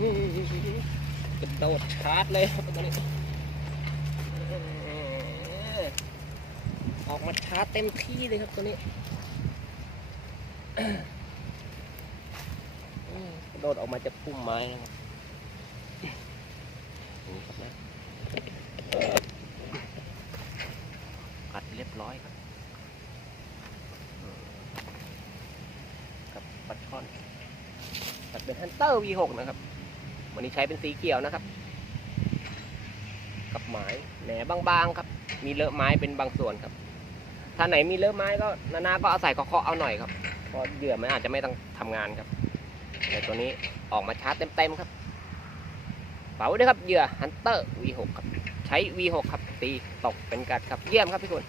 กระโดดชาร์จเลยครับตอนนี้ออกมาชาร์จเต็มที่เลยครับตัวนี้กระโดดออกมาจากพุ่มไม้นะครับนี่ครัดเรียบร้อยครับกับปัดช่อนตัดเป็นฮันเตอร์ V6 นะครับ วันนี้ใช้เป็นสีเขียวนะครับ กับไม้แหนบางๆครับ มีเลอะไม้เป็นบางส่วนครับ ถ้าไหนมีเลอะไม้ก็นาๆก็เอาใส่เคาะเอาหน่อยครับเพราะเหยื่อมันอาจจะไม่ต้องทำงานครับแต่ตัวนี้ออกมาชาร์จเต็มๆครับเป๋าด้วยครับเหยื่อฮันเตอร์ V6 ครับ ใช้ V6 ครับตีตกเป็นกัดครับเยี่ยมครับพี่คุณ